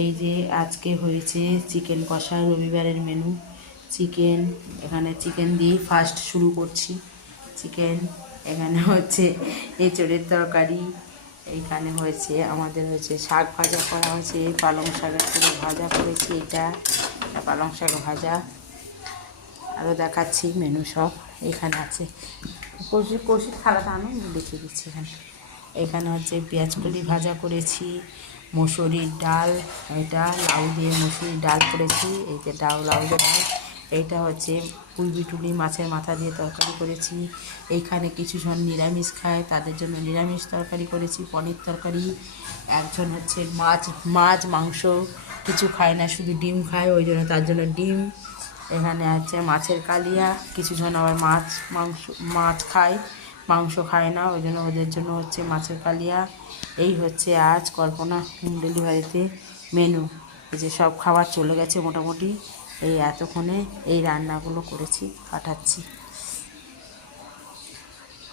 এই যে আজকে হয়েছে চিকেন কষা, রবিবারের মেনু চিকেন। এখানে চিকেন দিয়ে ফার্স্ট শুরু করছি। চিকেন, এখানে হচ্ছে এঁচড়ের তরকারি, এইখানে হয়েছে আমাদের হয়েছে শাক ভাজা করা হয়েছে, পালং শাকের করে ভাজা করেছি, এটা পালং শাক ভাজা। আরও দেখাচ্ছি মেনু সব এখানে আছে। কষির থালাটা আনো, দেখিয়ে দিচ্ছি। এখানে হচ্ছে পেঁয়াজকলি ভাজা করেছি, মুসুরির ডাল, এটা লাউ দিয়ে মুসুরির ডাল করেছি, এই যে লাউ দিয়ে ডাল। এইটা হচ্ছে পুঁইবিটুলি মাছের মাথা দিয়ে তরকারি করেছি। এইখানে কিছুজন নিরামিষ খায়, তাদের জন্য নিরামিষ তরকারি করেছি, পনির তরকারি। একজন হচ্ছে মাছ মাংস কিছু খায় না, শুধু ডিম খায়, ওই জন্য তার জন্য ডিম। এখানে আছে মাছের কালিয়া, কিছুজন আবার মাছ খায়, মাংস খায় না, ওই জন্য ওদের জন্য হচ্ছে মাছের কালিয়া। এই হচ্ছে আজ কল্পনা হোম ডেলিভারিতে মেনু। এই যে সব খাবার চলে গেছে মোটামুটি, এই এতক্ষণে এই রান্নাগুলো করেছি, পাঠাচ্ছি।